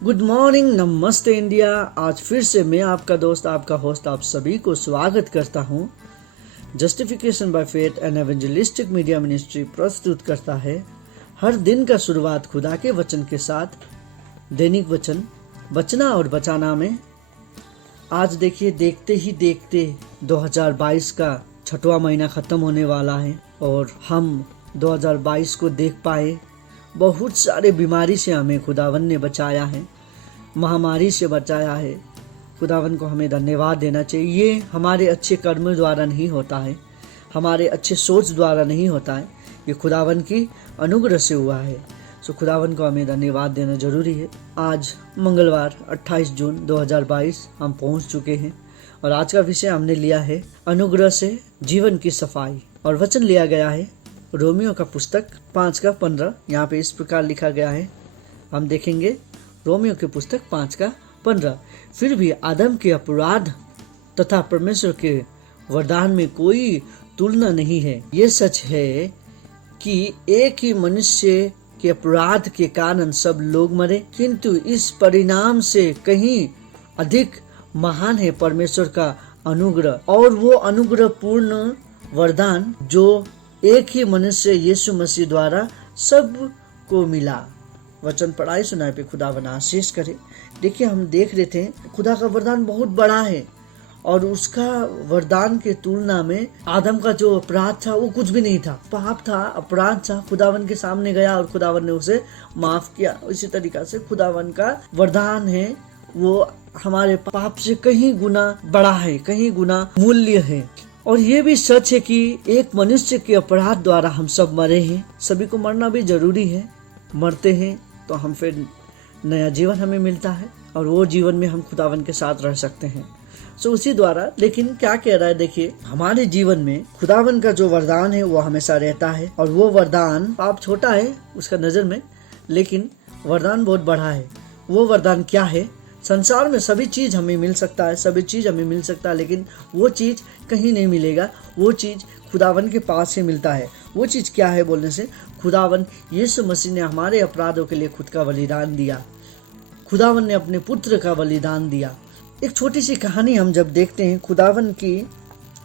Good morning, नमस्ते India. आज फिर से मैं आपका दोस्त, आपका होस्ट, आप सभी को स्वागत करता हूँ। Justification by faith and evangelistic media ministry प्रस्तुत करता है हर दिन का शुरुआत खुदा के वचन के साथ। दैनिक वचन बचना और बचाना में आज देखिए, देखते ही देखते 2022 का 6वां महीना खत्म होने वाला है और हम 2022 को देख पाए। बहुत सारे बीमारी से हमें खुदावन ने बचाया है, महामारी से बचाया है। खुदावन को हमें धन्यवाद देना चाहिए। ये हमारे अच्छे कर्म द्वारा नहीं होता है, हमारे अच्छे सोच द्वारा नहीं होता है, ये खुदावन की अनुग्रह से हुआ है। सो खुदावन को हमें धन्यवाद देना जरूरी है। आज मंगलवार 28 जून 2022 हम पहुंच चुके हैं और आज का विषय हमने लिया है अनुग्रह से जीवन की सफाई। और वचन लिया गया है रोमियो का पुस्तक 5:15। यहाँ पे इस प्रकार लिखा गया है, हम देखेंगे रोमियो की पुस्तक 5:15। फिर भी आदम के अपराध तथा परमेश्वर के वरदान में कोई तुलना नहीं है। ये सच है कि एक ही मनुष्य के अपराध के कारण सब लोग मरे, किंतु इस परिणाम से कहीं अधिक महान है परमेश्वर का अनुग्रह और वो अनुग्रह पूर्ण वरदान जो एक ही मनुष्य यीशु मसीह द्वारा सब को मिला। वचन पढ़ाई सुनाए पे खुदा बना आशीष करे। देखिए, हम देख रहे थे खुदा का वरदान बहुत बड़ा है और उसका वरदान के तुलना में आदम का जो अपराध था वो कुछ भी नहीं था। पाप था, अपराध था, खुदावन के सामने गया और खुदावन ने उसे माफ किया। इसी तरीका से खुदावन का वरदान है वो हमारे पाप से कहीं गुना बड़ा है, कहीं गुना मूल्य है। और ये भी सच है कि एक मनुष्य के अपराध द्वारा हम सब मरे हैं। सभी को मरना भी जरूरी है। मरते हैं तो हम फिर नया जीवन हमें मिलता है और वो जीवन में हम खुदावन के साथ रह सकते हैं। सो उसी द्वारा, लेकिन क्या कह रहा है, देखिए हमारे जीवन में खुदावन का जो वरदान है वो हमेशा रहता है और वो वरदान, पाप छोटा है उसका नजर में, लेकिन वरदान बहुत बड़ा है। वो वरदान क्या है? संसार में सभी चीज हमें मिल सकता है, सभी चीज हमें मिल सकता है, लेकिन वो चीज कहीं नहीं मिलेगा। वो चीज खुदावन के पास से मिलता है। वो चीज क्या है बोलने से, खुदावन यीशु मसीह ने हमारे अपराधों के लिए खुद का बलिदान दिया। खुदावन ने अपने पुत्र का बलिदान दिया। एक छोटी सी कहानी हम जब देखते हैं, खुदावन की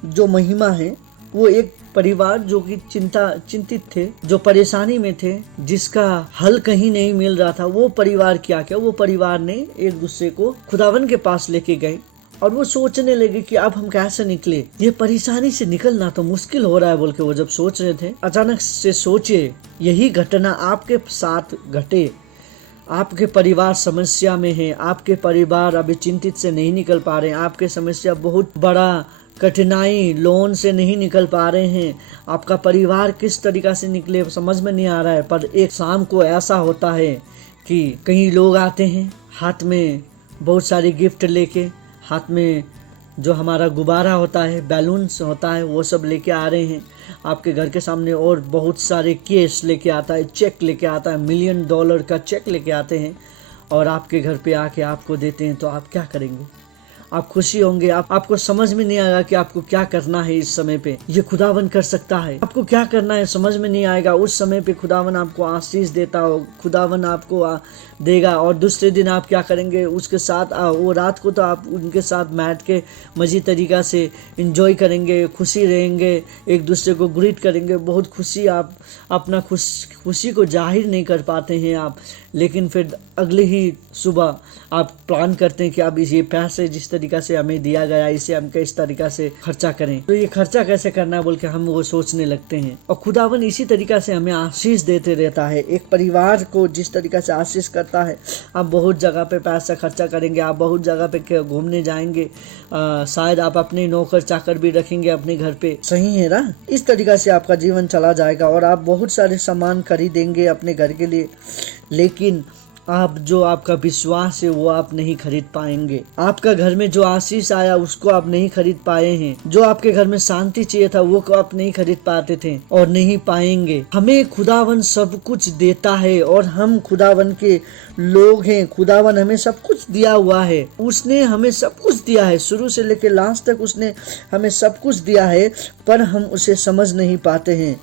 जो महिमा है, वो एक परिवार जो कि चिंतित थे, जो परेशानी में थे, जिसका हल कहीं नहीं मिल रहा था। वो परिवार क्या वो परिवार ने एक दूसरे को खुदावन के पास लेके गए और वो सोचने लगे कि अब हम कैसे निकले, ये परेशानी से निकलना तो मुश्किल हो रहा है बोल के वो जब सोच रहे थे, अचानक से सोचे यही घटना आपके साथ घटे। आपके परिवार समस्या में है, आपके परिवार अभी चिंतित से नहीं निकल पा रहे हैं, आपके समस्या बहुत बड़ा कठिनाई, लोन से नहीं निकल पा रहे हैं, आपका परिवार किस तरीका से निकले समझ में नहीं आ रहा है। पर एक शाम को ऐसा होता है कि कई लोग आते हैं हाथ में बहुत सारे गिफ्ट लेके, हाथ में जो हमारा गुब्बारा होता है, बैलून्स होता है, वो सब लेके आ रहे हैं आपके घर के सामने। और बहुत सारे केस लेके आता है, चेक लेके आता है, $1 मिलियन का चेक लेके आते हैं और आपके घर पे आके आपको देते हैं। तो आप क्या करेंगे? आप खुशी होंगे? आपको समझ में नहीं आएगा कि आपको क्या करना है इस समय पे। ये खुदावन कर सकता है। आपको क्या करना है समझ में नहीं आएगा। उस समय पे खुदावन आपको आशीष देता हो, खुदावन आपको देगा। और दूसरे दिन आप क्या करेंगे उसके साथ? वो रात को तो आप उनके साथ बैठ के मज़े तरीका से एंजॉय करेंगे, खुशी रहेंगे, एक दूसरे को ग्रीट करेंगे, बहुत खुशी। आप अपना खुशी को जाहिर नहीं कर पाते हैं आप, लेकिन फिर अगले ही सुबह आप प्लान करते हैं कि अब ये पैसे जिस तरीका से हमें दिया गया इसे हम किस तरीका से खर्चा करें। तो ये खर्चा कैसे करना है बोल के हम वो सोचने लगते हैं। और खुदावन इसी तरीका से हमें आशीष देते रहता है। एक परिवार को जिस तरीका से आशीष करता है, आप बहुत जगह पे पैसा खर्चा करेंगे, आप बहुत जगह पे घूमने जाएंगे, शायद आप अपने नौकर चाकर भी रखेंगे अपने घर पे, सही है ना? इस तरीका से आपका जीवन चला जाएगा और आप बहुत सारे सामान खरीदेंगे अपने घर के लिए, लेकिन आप जो आपका विश्वास है वो आप नहीं खरीद पाएंगे। आपका घर में जो आशीष आया उसको आप नहीं खरीद पाए हैं। जो आपके घर में शांति चाहिए था वो को आप नहीं खरीद पाते थे और नहीं पाएंगे। हमें खुदावन सब कुछ देता है और हम खुदावन के लोग हैं। खुदावन हमें सब कुछ दिया हुआ है। उसने हमें सब कुछ दिया है, शुरू से लेकर लास्ट तक उसने हमें सब कुछ दिया है, पर हम उसे समझ नहीं पाते हैं।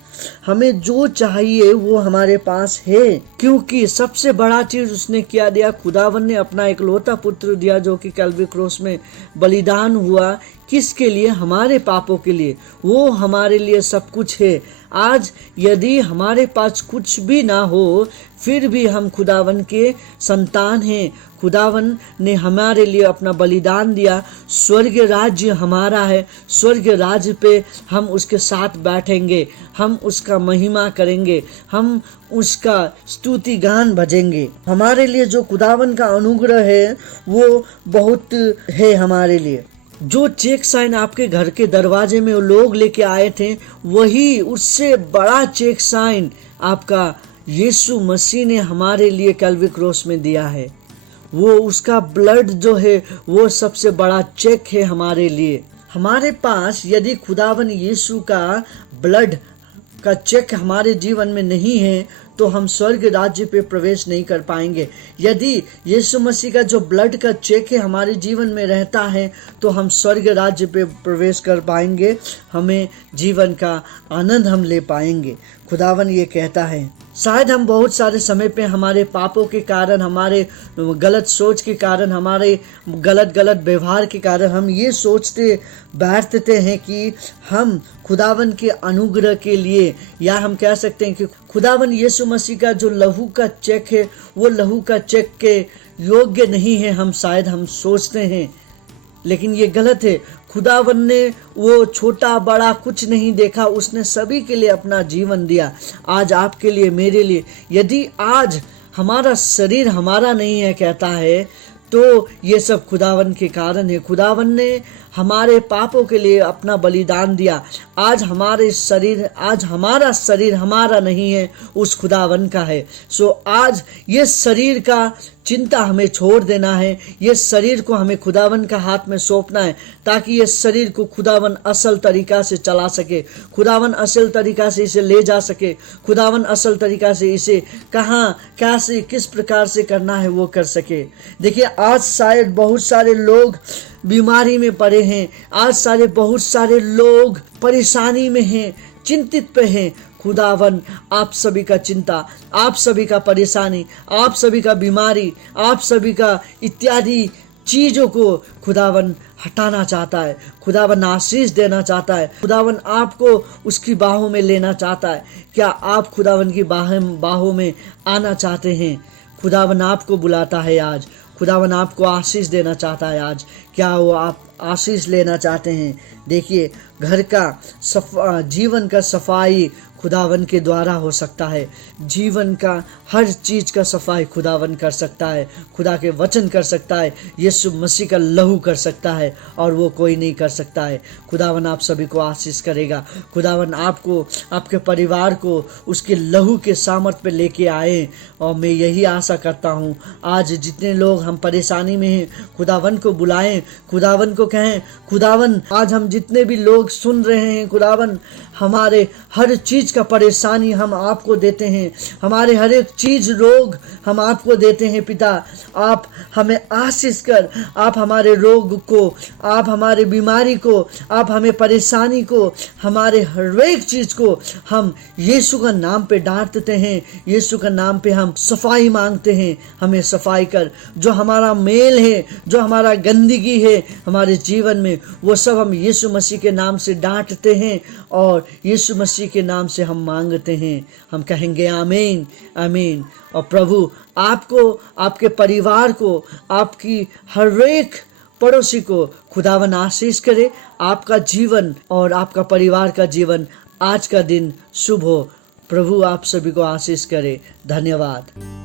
हमें जो चाहिए वो हमारे पास है, क्योंकि सबसे बड़ा चीज उसने क्या दिया? खुदावन ने अपना इकलौता पुत्र दिया जो कि कैल्वरी क्रॉस में बलिदान हुआ। किसके लिए? हमारे पापों के लिए। वो हमारे लिए सब कुछ है। आज यदि हमारे पास कुछ भी ना हो फिर भी हम खुदावन के संतान हैं। खुदावन ने हमारे लिए अपना बलिदान दिया। स्वर्ग राज्य हमारा है। स्वर्ग राज्य पे हम उसके साथ बैठेंगे, हम उसका महिमा करेंगे, हम उसका स्तुति गान भजेंगे। हमारे लिए जो खुदावन का अनुग्रह है वो बहुत है हमारे लिए। जो चेक साइन आपके घर के दरवाजे में वो लोग लेके आए थे, वही उससे बड़ा चेक साइन आपका यीशु मसीह ने हमारे लिए कैल्वरी क्रॉस में दिया है। वो उसका ब्लड जो है वो सबसे बड़ा चेक है हमारे लिए। हमारे पास यदि खुदावन यीशु का ब्लड का चेक हमारे जीवन में नहीं है तो हम स्वर्ग राज्य पे प्रवेश नहीं कर पाएंगे। यदि यीशु मसीह का जो ब्लड का चेक है हमारे जीवन में रहता है तो हम स्वर्ग राज्य पे प्रवेश कर पाएंगे, हमें जीवन का आनंद हम ले पाएंगे। खुदावन ये कहता है, शायद हम बहुत सारे समय पे हमारे पापों के कारण, हमारे गलत सोच के कारण, हमारे गलत व्यवहार के कारण हम ये सोचते बैठते हैं कि हम खुदावन के अनुग्रह के लिए, या हम कह सकते हैं कि खुदावन यीशु मसीह का जो लहू का चेक है वो लहू का चेक के योग्य नहीं है, हम शायद हम सोचते हैं। लेकिन ये गलत है। खुदावन ने वो छोटा बड़ा कुछ नहीं देखा, उसने सभी के लिए अपना जीवन दिया। आज आपके लिए, मेरे लिए। यदि आज हमारा शरीर हमारा नहीं है कहता है तो ये सब खुदावन के कारण है। खुदावन ने हमारे पापों के लिए अपना बलिदान दिया। आज हमारा शरीर हमारा नहीं है, उस खुदावन का है। सो आज ये शरीर का चिंता हमें छोड़ देना है। ये शरीर को हमें खुदावन का हाथ में सौंपना है ताकि ये शरीर को खुदावन असल तरीका से चला सके, खुदावन असल तरीका से इसे ले जा सके, खुदावन असल तरीका से इसे कहाँ कैसे किस प्रकार से करना है वो कर सके। देखिए, आज शायद बहुत सारे लोग बीमारी में पड़े हैं। आज बहुत सारे लोग परेशानी में हैं, चिंतित पे हैं। खुदावन आप सभी का चिंता, आप सभी का परेशानी, आप सभी का बीमारी, आप सभी का इत्यादि चीजों को खुदावन हटाना चाहता है। खुदावन आशीष देना चाहता है। खुदावन आपको उसकी बाहों में लेना चाहता है। क्या आप खुदावन की बाहों में आना चाहते हैं? खुदावन आपको बुलाता है आज। खुदावन आपको आशीष देना चाहता है आज। क्या वो आप आशीष लेना चाहते हैं? देखिए, घर का जीवन का सफाई खुदावन के द्वारा हो सकता है। जीवन का हर चीज का सफाई खुदावन कर सकता है। खुदा के वचन कर सकता है, यीशु मसीह का लहू कर सकता है, और वो कोई नहीं कर सकता है। खुदावन आप सभी को आशीष करेगा। खुदावन आपको, आपके परिवार को उसके लहू के सामर्थ पे लेके आए। और मैं यही आशा करता हूँ आज जितने लोग हम परेशानी में हैं, खुदावन को बुलाएं, खुदावन को कहें, खुदावन आज हम जितने भी लोग सुन रहे हैं, खुदावन हमारे हर चीज का परेशानी हम आपको देते हैं, हमारे हर एक चीज रोग हम आपको देते हैं। पिता, आप हमें आशीष कर, आप हमारे रोग को, आप हमारे बीमारी को, आप हमें परेशानी को, हमारे हर एक चीज को हम यीशु का नाम पे डांटते हैं। यीशु का नाम पे हम सफाई मांगते हैं। हमें सफाई कर, जो हमारा मेल है, जो हमारा गंदगी है हमारे जीवन में, वो सब हम यीशु मसीह के नाम से डांटते हैं और यीशु मसीह के नाम से हम मांगते हैं। हम कहेंगे आमीन, आमीन। और प्रभु आपको, आपके परिवार को, आपकी हर एक पड़ोसी को खुदावन आशीष करे। आपका जीवन और आपका परिवार का जीवन आज का दिन शुभ हो। प्रभु आप सभी को आशीष करे। धन्यवाद।